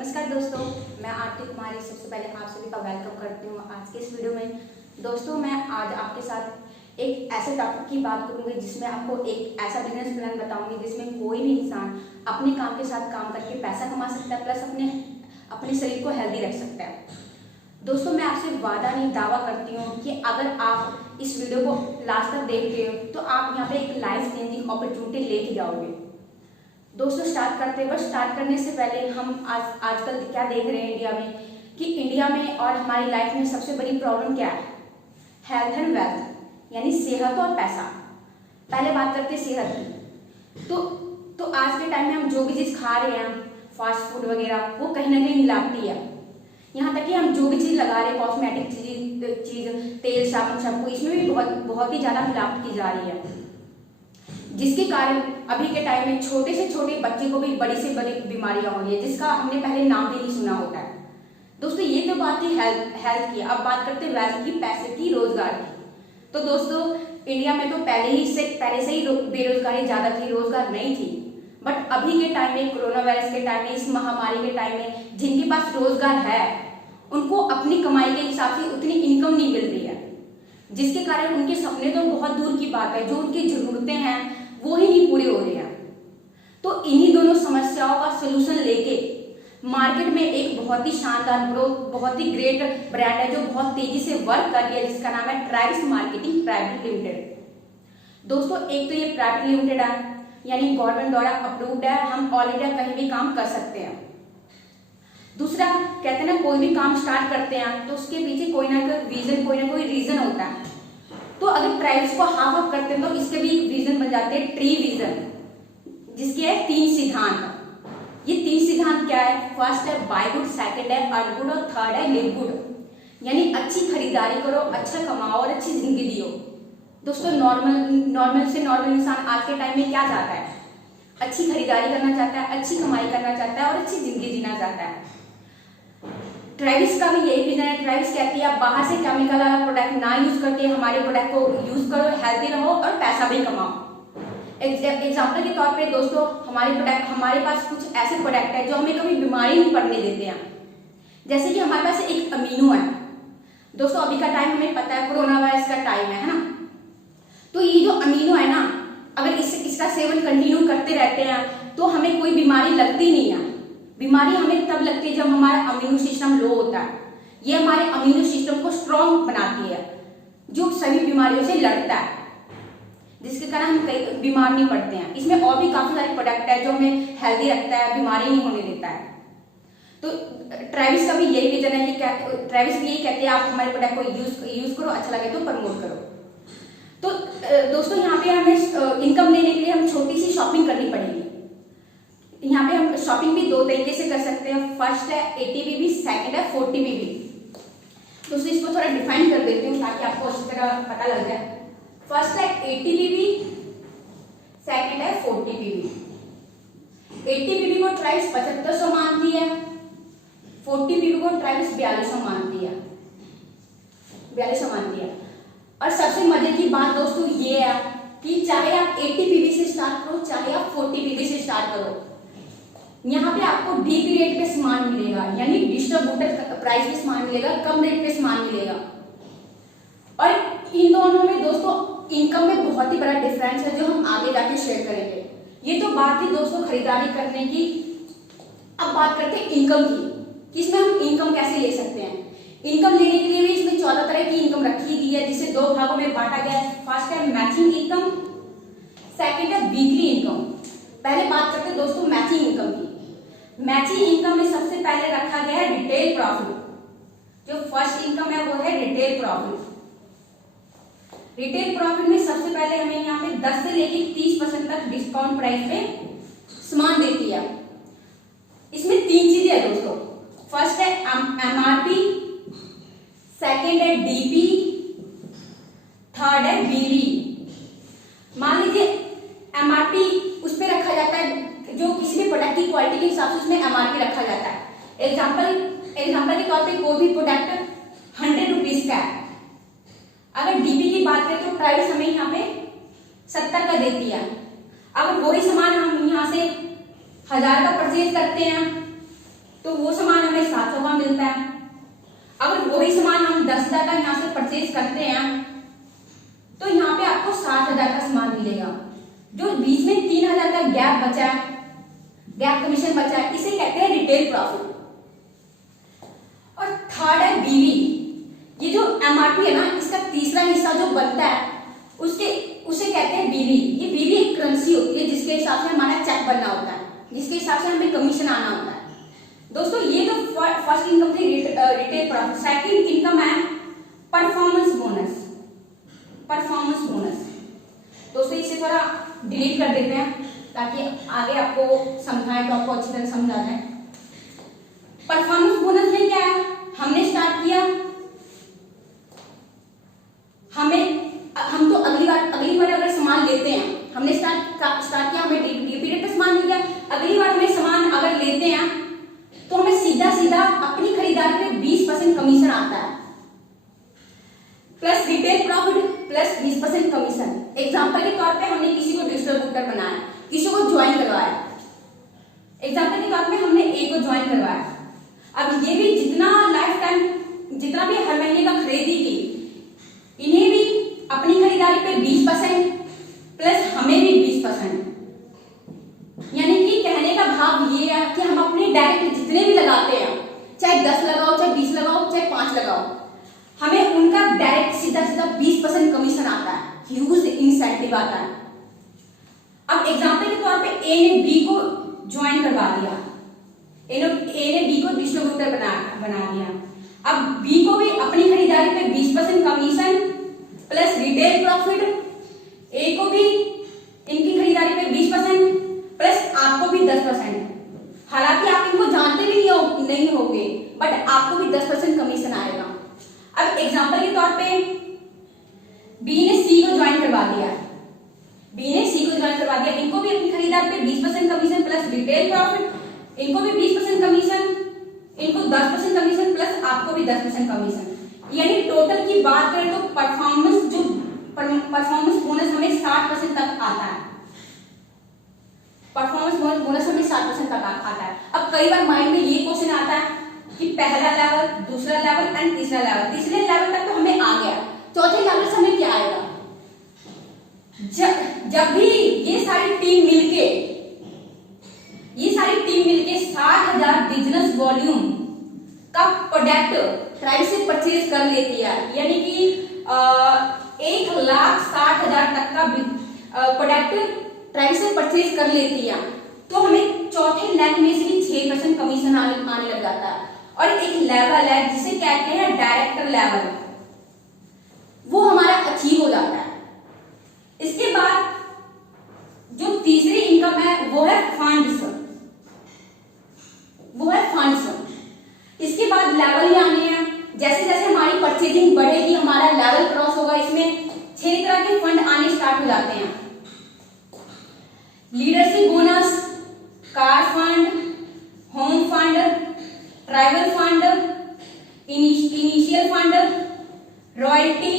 नमस्कार दोस्तों, मैं आरती कुमारी सबसे पहले आप सभी का वेलकम करती हूँ आज के इस वीडियो में। दोस्तों, मैं आज आपके साथ एक ऐसे टॉपिक की बात करूँगी जिसमें आपको एक ऐसा बिजनेस प्लान बताऊँगी जिसमें कोई भी इंसान अपने काम के साथ काम करके पैसा कमा सकता है, प्लस अपने शरीर को हेल्दी रख सकता है। दोस्तों, मैं आपसे वादा नहीं दावा करती हूँ कि अगर आप इस वीडियो को लास्ट तक देखते हो तो आप यहाँ पे एक लाइफ चेंजिंग अपॉर्चुनिटी लेके जाओगे। दोस्तों, स्टार्ट करते हैं। बस स्टार्ट करने से पहले हम आजकल क्या देख रहे हैं इंडिया में कि इंडिया में और हमारी लाइफ में सबसे बड़ी प्रॉब्लम क्या है? हेल्थ एंड वेल्थ, यानी सेहत और पैसा। पहले बात करते हैं सेहत की। तो आज के टाइम में हम जो भी चीज़ खा रहे हैं, फास्ट फूड वगैरह, वो कहीं ना कहीं मिलावटी है। यहाँ तक कि हम जो भी चीज़ लगा रहे हैं, कॉस्मेटिक चीज़, तेल, साबुन, शैम्पू, इसमें भी बहुत ही ज़्यादा मिलावट की जा रही है, जिसके कारण अभी के टाइम में छोटे से छोटे बच्चे को भी बड़ी से बड़ी बीमारियां हो रही है, जिसका हमने पहले नाम भी नहीं सुना होता है। दोस्तों, ये तो बात थी हेल्थ की। अब बात करते हैं वेल्थ की, पैसे की, रोजगार की। तो दोस्तों, इंडिया में तो पहले से ही बेरोजगारी ज्यादा थी, रोजगार नहीं थी। बट अभी के टाइम में, कोरोना वायरस के टाइम में, इस महामारी के टाइम में जिनके पास रोजगार है उनको अपनी कमाई के हिसाब से उतनी इनकम नहीं मिल रही है, जिसके कारण उनके सपने तो बहुत दूर की बात है, जो उनकी जरूरतें हैं वो ही नहीं पूरे हो रहे हैं। तो इन्हीं दोनों समस्याओं का सोल्यूशन लेके मार्केट में एक बहुत ही शानदार बहुत ही ग्रेट ब्रांड है जो बहुत तेजी से वर्क कर रही है, जिसका नाम है ट्रैविस मार्केटिंग प्राइवेट लिमिटेड। दोस्तों, एक तो ये प्राइवेट लिमिटेड है, यानी गवर्नमेंट द्वारा अप्रूव्ड है, हम ऑल इंडिया कहीं भी काम कर सकते हैं। दूसरा, कहते हैं ना, कोई भी काम स्टार्ट करते हैं तो उसके पीछे कोई ना कोई रीजन होता है। तो अगर ट्राइब्स को हाफ ऑफ करते हैं तो इसके भी रीजन बन जाते हैं ट्री विजन, जिसके है 3 सिद्धांत। ये 3 सिद्धांत क्या है? फर्स्ट है बाय गुड, सेकंड है अर्न गुड और थर्ड है लिव गुड। यानी अच्छी खरीदारी करो, अच्छा कमाओ और अच्छी जिंदगी जियो। दोस्तों, नॉर्मल से नॉर्मल इंसान आज के टाइम में क्या चाहता है? अच्छी खरीदारी करना चाहता है, अच्छी कमाई करना चाहता है और अच्छी जिंदगी जीना चाहता है। ट्रैविस का भी यही विजन है। ट्रैविस कहती है आप बाहर से केमिकल वाला प्रोडक्ट ना यूज करके हमारे प्रोडक्ट को यूज करो, हेल्दी रहो और पैसा भी कमाओ। एग्जाम्पल के तौर पे दोस्तों, हमारे पास कुछ ऐसे प्रोडक्ट है जो हमें कभी बीमारी नहीं पड़ने देते हैं। जैसे कि हमारे पास एक अमीनो है। दोस्तों, अभी का टाइम हमें पता है, कोरोना वायरस का टाइम है ना। तो ये जो अमीनो है ना, अगर इसका सेवन कंटिन्यू करते रहते हैं तो हमें कोई बीमारी लगती नहीं है। बीमारी हमें तब लगती है जब हमारा इम्यून सिस्टम लो होता है। ये हमारे इम्यून सिस्टम को स्ट्रॉन्ग बनाती है, जो सभी बीमारियों से लड़ता है, जिसके कारण हम कई बीमार नहीं पड़ते हैं। इसमें और भी काफी सारे प्रोडक्ट है जो हमें हेल्दी रखता है, बीमारी नहीं होने देता है। तो ट्रैविस का भी यही विजन है कि ट्रैविस भी यही कहते हैं आप हमारे प्रोडक्ट को यूज करो, अच्छा लगे तो प्रमोट करो। तो दोस्तों, यहाँ पे हमें इनकम लेने के लिए हम छोटी सी शॉपिंग करनी पड़ेगी। यहाँ पे हम शॉपिंग भी 2 तरीके से कर सकते हैं। फर्स्ट है 80BB, सेकंड है 40BB। दोस्तों, इसको थोड़ा डिफाइन कर देती हूँ ताकि आपको अच्छी तरह पता लग जाए। फर्स्ट है 80BB, सेकंड है 40BB। 80BB को ट्राइब्स 7500 मानती है, 40BB को ट्राइब्स 4200 मानती है, 4200 मानती है। और सबसे मजे की बात दोस्तों ये है कि चाहे आप 80BB से स्टार्ट करो, चाहे आप 40BB से स्टार्ट करो, यहाँ पे आपको डीपी रेट पे सामान मिलेगा, यानी डिस्ट्रीब्यूटर प्राइस पे सामान मिलेगा, कम रेट पे सामान मिलेगा। और इन दोनों में दोस्तों इनकम में बहुत ही बड़ा डिफरेंस है जो हम आगे जाके शेयर करेंगे। ये तो बात थी दोस्तों खरीदारी करने की। अब बात करते हैं इनकम की, इसमें हम इनकम कैसे ले सकते हैं। इनकम लेने के लिए भी इसमें 14 तरह की इनकम रखी गई है, जिसे 2 भागों में बांटा गया है। फर्स्ट है मैचिंग इनकम, सेकेंड है वीकली इनकम। पहले बात करते हैं दोस्तों मैचिंग इनकम की। मैचिंग इनकम में सबसे पहले रखा गया है रिटेल प्रॉफिट। जो फर्स्ट इनकम है वो है रिटेल प्रॉफिट। रिटेल प्रॉफिट में सबसे पहले हमें यहाँ पे 10 से लेकर 30% तक डिस्काउंट प्राइस पे सामान देती है। इसमें 3 चीजें है दोस्तों। फर्स्ट है एमआरपी, सेकेंड है डीपी, थर्ड है बीवी। मान लीजिए एमआरपी उस पर रखा जाता है जो किसी भी प्रोडक्ट की क्वालिटी के हिसाब से उसमें एमआरपी रखा जाता है। एग्जाम्पल के तौर पे कोई भी प्रोडक्ट 100 रुपीज का है। अगर डीपी की बात करें तो ट्राइब्स हमें यहाँ पे 70 का देती है। अगर वही सामान हम यहाँ से 1000 का परचेज करते हैं तो वो 10,000 का यहाँ से परचेज करते हैं तो यहाँ पे आपको 60,000 का सामान मिलेगा। जो बीच में 3,000 का गैप बचा है, गैप कमीशन बचा है, इसे कहते हैं रिटेल प्रॉफिट। और थर्ड है बीवी। ये जो एमआरपी है ना, इसका तीसरा हिस्सा जो बनता है उसे कहते हैं बीवी। ये बीवी एक करेंसी होती है जिसके हिसाब से हमारा चेक बनना होता है, जिसके हिसाब से हमें कमीशन आना होता है। दोस्तों ये जो फर्स्ट इनकम थी रिटेल प्रॉफिट, सेकंड इनकम है परफॉर्मेंस बोनस। परफॉर्मेंस बोनस दोस्तों इसे थोड़ा डिलीट कर देते हैं ताकि आगे आपको समझाएं तो आपको अच्छी तरह समझ आ जाए। परफॉर्मेंस बोनस में क्या है, हमने स्टार्ट किया, हम तो अगली बार अगर सामान लेते हैं, हमने स्टार्ट किया, हमें पीरियड पे सामान मिल गया, अगली बार हमें सामान अगर लेते हैं तो हमें सीधा अपनी खरीदारी पे 20% कमीशन आता है, plus retail profit plus 20% commission. Example के तौर पे हमने किसी को डिस्ट्रीब्यूटर बनाया, किसी को ज्वाइन करवाया। एग्जांपल के तौर पे हमने ए को ज्वाइन करवाया। अब ये भी जितना लाइफ टाइम जितना भी हर महीने का खरीदी की, इन्हें भी अपनी खरीदारी पे 20% प्लस हमें भी 20%। यानी कि कहने का भाव ये है कि हम अपने डायरेक्ट जितने भी लगाते हैं, चाहे 10 लगाओ, चाहे 20 लगाओ, चाहे 5 लगाओ, हमें उनका डायरेक्ट सीधा 20% कमीशन आता है, ह्यूज इंसेंटिव आता है। अब एग्जांपल के तौर पे ए ने बी को ज्वाइन करवा दिया, ए ने बी को डिस्ट्रीब्यूटर बना दिया। अब बी को भी अपनी खरीदारी पे 20% कमीशन प्लस रिटेल प्रॉफिट, ए को भी इनकी खरीदारी पे 20% प्लस आपको भी 10%। हालांकि आप इनको जानते भी नहीं होंगे, बट आपको भी 10% कमीशन आएगा। अब एग्जांपल के तौर पे बी ने सी को ज्वाइन करवा दिया, इनको भी अपनी खरीदारी पे 20% कमीशन प्लस रिटेल प्रॉफिट, इनको भी 20% कमीशन, इनको 10% कमीशन प्लस आपको भी 10% कमीशन। यानी टोटल की बात करें तो परफॉर्मेंस बोनस हमें 60% तक आता है। परफॉर्मेंस बोनस हमें 60% तक आता है। अब कई बार माइंड में ये क्वेश्चन आता है कि पहला लेवल, दूसरा लेवल एंड तीसरा लेवल। तीसरे लेवल तक तो हमें आ गया, चौथे लेवल से हमें क्या आएगा? जब भी ये सारी टीम मिलके 60,000 बिजनेस वॉल्यूम का प्रोडक्ट ट्राइब से परचेज कर लेती है, यानी कि 1,60,000 तक का प्रोडक्ट ट्राइब से परचेज कर लेती है, तो हमें चौथे लेवल में से भी 6% कमीशन आने लग जाता है। और एक लेवल है जिसे कहते हैं डायरेक्टर लेवल, वो हमारा अचीव हो जाता है। इसके बाद जो तीसरी इनकम है वो है फंड्स। इसके बाद लेवल ही आने हैं। जैसे जैसे हमारी परचेजिंग बढ़ेगी, हमारा लेवल क्रॉस होगा, इसमें 6 तरह के फंड आने स्टार्ट हो जाते हैं। Leadership bonus, car fund, home fund, tribal fund, initial fund, royalty,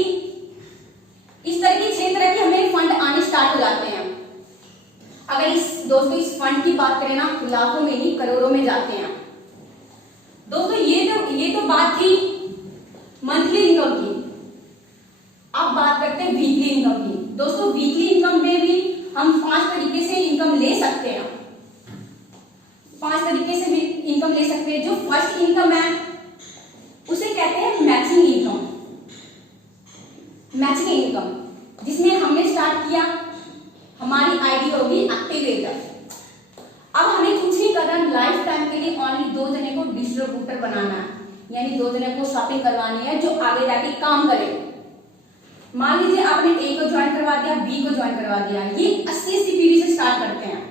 इस तरह की 6 तरह के हमें फंड आने स्टार्ट हो जाते हैं। अगर दोस्तों इस फंड की बात करें ना, लाखों में नहीं करोड़ों में जाते हैं। दोस्तों ये तो बात थी मंथली इनकम की। अब बात करते हैं वीकली इनकम की। दोस्तों वीकली इनकम में भी हम 5 तरीके से इनकम ले सकते हैं। 5 तरीके से भी इनकम ले सकते हैं। जो फर्स्ट इनकम है उसे कहते हैं मैचिंग इनकम। जिसमें हमने स्टार्ट किया, हमारी आईडी होगी एक्टिवेटर। अब हमें कुछ नहीं करना, लाइफ टाइम के लिए ओनली 2 जने को डिस्ट्रीब्यूटर बनाना है, यानी 2 जने को शॉपिंग करवानी है जो आगे जाके काम करे। मान लीजिए आपने ए को ज्वाइन करवा दिया, बी को ज्वाइन करवा दिया। ये 80 पीवी से स्टार्ट करते हैं।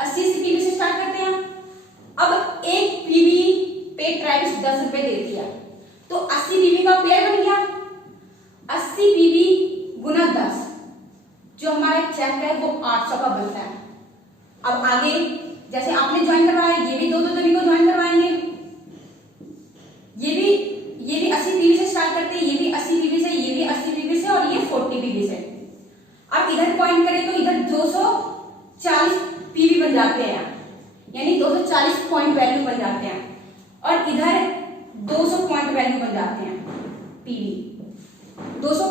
80 पीवी से स्टार्ट करते हैं। अब एक पीवी पे ट्राइब्स 10 रुपए देती है, तो 80 पीवी का पेयर बन गया। 80 पीवी गुना 10, जो हमारा चेक है वो 800 का बनता है। अब आगे जैसे आपने ज्वाइन करवाया, ये भी 2-2 जने को ज्वाइन करवाएंगे। ये भी 80 पीवी से स्टार्ट करते हैं, ये भी 80 पीवी से, ये भी 80 पीवी से, और ये 40 पीवी से। अब इधर पॉइंट करें तो इधर 240 पीवी बन जाते हैं, यानी 240 पॉइंट वैल्यू बन जाते हैं, और इधर 200 पॉइंट वैल्यू वैल्यू बन जाते हैं पीवी 200।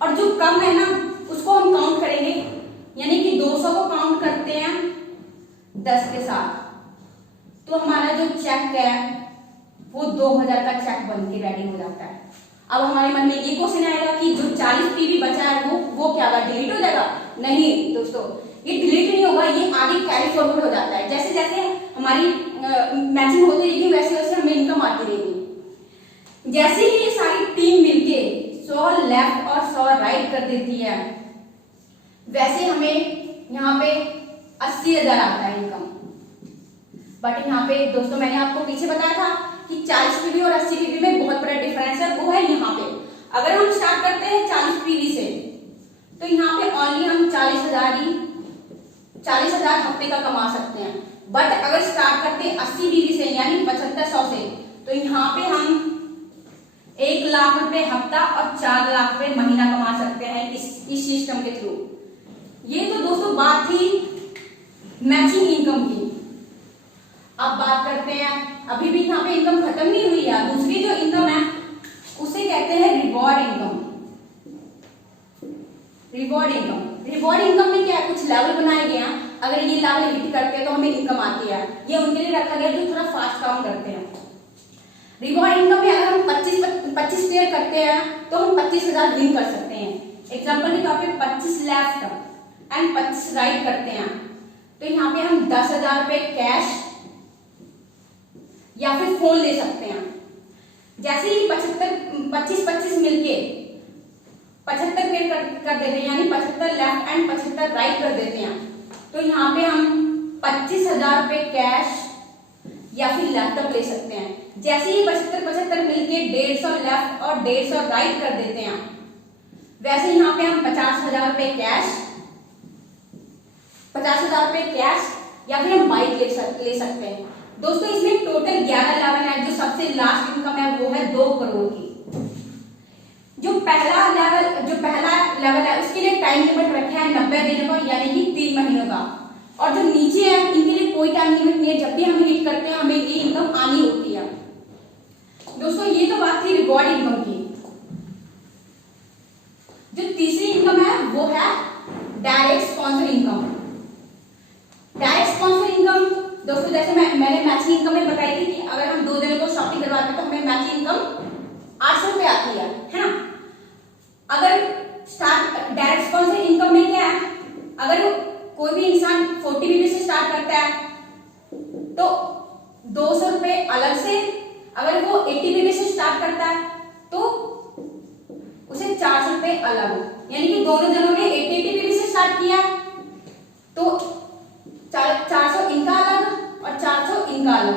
और जो कम है ना उसको हम काउंट करेंगे, यानी कि 200 को काउंट करते हैं 10 के साथ, तो हमारा जो चेक है वो 2000 का चेक बन के रेडी हो जाता है। अब हमारे मन में ये क्वेश्चन आएगा कि जो 40 पीवी बचा है वो क्या होगा, डिलीट हो जाएगा? नहीं दोस्तों, ये डिलीट नहीं होगा, ये आगे कैरी फॉरवर्ड हो जाता है। जैसे जैसे हमारी मैचिंग होती रहेगी वैसे वैसे हमें इनकम आती रहेगी। जैसे ही ये सारी टीम मिलके 100 लेफ्ट और 100 राइट कर देती है, वैसे हमें यहाँ पे 80,000 आता है इनकम। बट यहाँ पे दोस्तों मैंने आपको पीछे बताया था कि 40 पीवी और 80 पीवी में बहुत बड़ा डिफरेंस है, वो है यहाँ पे। अगर हम स्टार्ट करते हैं 40 पीवी से तो यहाँ पे ओनली हम 40,000 हफ्ते का कमा सकते हैं। बट अगर स्टार्ट करते हैं 80 पीवी से यानी 7500 से, तो यहाँ पे हम 1 लाख रुपए हफ्ता और 4 लाख रुपए महीना कमा सकते हैं इस सिस्टम के थ्रू। ये तो दोस्तों बात थी मैचिंग इनकम की। अब बात करते हैं, अभी भी यहाँ पे इनकम खत्म नहीं हुई है, दूसरी जो इनकम है उसे कहते हैं रिवॉर्ड इनकम। रिवॉर्ड इनकम में क्या है, कुछ लेवल बनाए गए हैं, अगर ये लेवल हिट करते हैं तो हमें इनकम आती है। ये उनके लिए रखा गया जो थोड़ा फास्ट काम करते हैं। रिवॉर्ड इनकम में अगर हम 25 प्लेयर करते हैं तो हम 25,000 विन कर सकते हैं। एग्जाम्पल के तौर पे 25 लेफ्ट एंड 25 राइट करते हैं, तो यहाँ पे हम 10,000 रुपए कैश या फिर फोन ले सकते हैं। जैसे ही 25 मिलके 75 पे कर देते हैं, यानी 75 लेफ्ट एंड 75 राइट कर देते हैं, तो यहाँ पे हम 25,000 रुपए कैश या फिर लैपटॉप ले सकते हैं। जैसे ही 75 मिलके 150 लेफ्ट और 150 राइट कर देते हैं, वैसे यहाँ पे हम 50,000 रुपए कैश या फिर हम बाइक ले सकते हैं। दोस्तों इसमें टोटल 11 लेवल है। जो सबसे लास्ट इनकम है वो है 2 करोड़ की। जो पहला लेवल है उसके लिए टाइम लिमिट रखा है 90 दिनों का, यानी कि 3 महीनों का। और जो नीचे है इनके लिए कोई टाइम लिमिट नहीं है, जब भी हम हिट करते हैं हमें ये इनकम आनी होती है। दोस्तों ये तो बात थी रिवॉर्ड इनकम की। जो तीसरी इनकम है वो है direct sponsor income. Direct sponsor income दोस्तों जैसे मैंने मैचिंग इनकम में बताई थी कि अगर हम 2 जनों को शॉपिंग करवाते हैं तो हमें मैचिंग इनकम 800 रुपए आती है ना। अगर डायरेक्ट स्पॉन्सर इनकम में क्या है, अगर कोई भी इंसान 40 पीवी से स्टार्ट करता है तो 200 रुपए अलग से, अगर वो 80 पीवी से स्टार्ट करता है तो उसे 400 रुपए अलग। यानी कि दोनों जनों ने 80 पीवी से स्टार्ट किया तो 400 इनका अलग और 400 इनका अलग,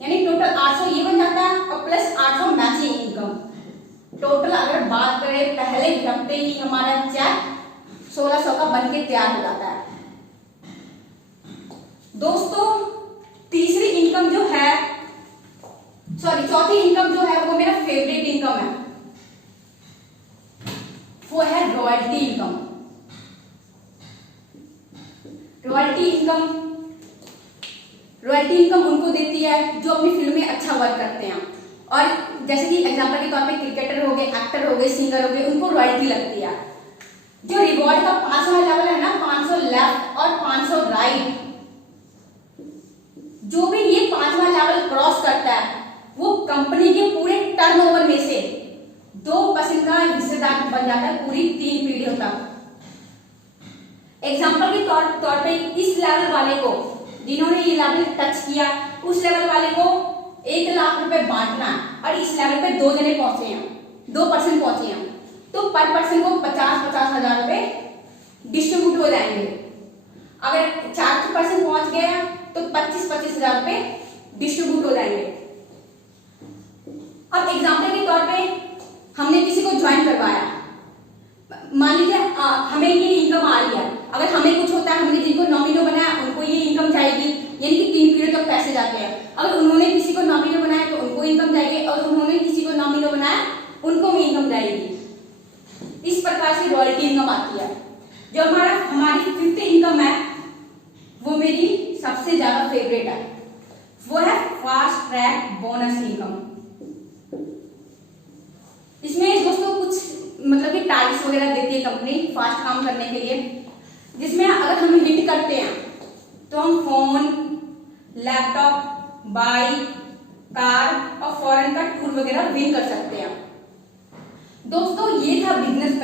यानी टोटल 800 ये बन जाता है और प्लस 800 मैचिंग इनकम। टोटल अगर बात करें पहले हफ्ते ही हमारा चेक 1600 का बन के तैयार हो जाता है। दोस्तों तीसरी इनकम जो है, चौथी इनकम जो है वो मेरा फेवरेट इनकम है, वो है रॉयल्टी इनकम। रॉयल्टी इनकम उनको देती है जो अपनी फिल्म में अच्छा वर्क करते हैं। और जैसे कि एग्जांपल के तौर पे क्रिकेटर हो गए, एक्टर हो गए, सिंगर हो गए, उनको रॉयल्टी लगती है। जो रिवॉर्ड का 5वां लेवल है ना, 500 लेफ्ट और 500 राइट, जो भी ये 5वां लेवल क्रॉस करता है वो कंपनी के पूरे टर्नओवर में से 2% का हिस्सेदार बन जाता है पूरी 3 पीढ़ियों तक। एग्जाम्पल के तौर पे इस लेवल वाले को, जिन्होंने ये लेवल टच किया, उस लेवल वाले को 1 लाख रुपए बांटना है और इस लेवल पे 2 जने पहुंचे हैं, 2% पहुंचे हैं, तो पर पर्सन को 50-50 हजार रुपए डिस्ट्रीब्यूट हो जाएंगे। अगर 4% पहुंच गए हैं तो 25-25 हजार रुपए डिस्ट्रीब्यूट हो जाएंगे। अब एग्जाम्पल के तौर पे हमने किसी को ज्वाइन करवाया, मान लीजिए हमें ये इनकम आ रही है। अगर हमें कुछ होता है, हमने जिनको नॉमिनो बनाया उनको ये इनकम जाएगी, यानी कि 3 पीरियड तक पैसे जाते हैं। अगर उन्होंने किसी को नॉमिनो बनाया तो उनको इनकम जाएगी, और उन्होंने किसी को नॉमिनो बनाया उनको भी इनकम जाएगी। इस प्रकार से रॉयल्टी इनकम आती है। जो हमारी 5th इनकम है वो मेरी सबसे ज्यादा फेवरेट है, वो है फास्ट ट्रैक बोनस इनकम। इसमें दोस्तों कुछ मतलब कि टारगेट्स वगैरह देती है कंपनी फास्ट काम करने के लिए, जिसमें अगर हम हिट करते हैं तो हम फोन, लैपटॉप, बाइक, कार और फॉरेन का टूर वगैरह विन कर सकते हैं। दोस्तों ये था बिजनेस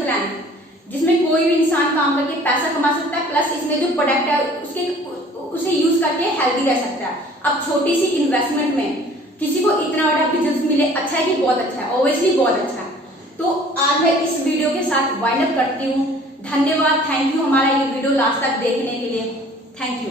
प्लान, जिसमें कोई भी इंसान काम करके पैसा कमा सकता है, प्लस इसमें जो प्रोडक्ट है उसे यूज करके हेल्दी रह सकता है। अब छोटी सी इन्वेस्टमेंट में किसी को इतना बड़ा बिजनेस मिले, अच्छा है कि बहुत अच्छा है? ऑब्वियसली बहुत अच्छा है। तो आज मैं इस वीडियो के साथ वाइंड अप करती हूँ। धन्यवाद, थैंक यू हमारा ये वीडियो लास्ट तक देखने के लिए। Thank you.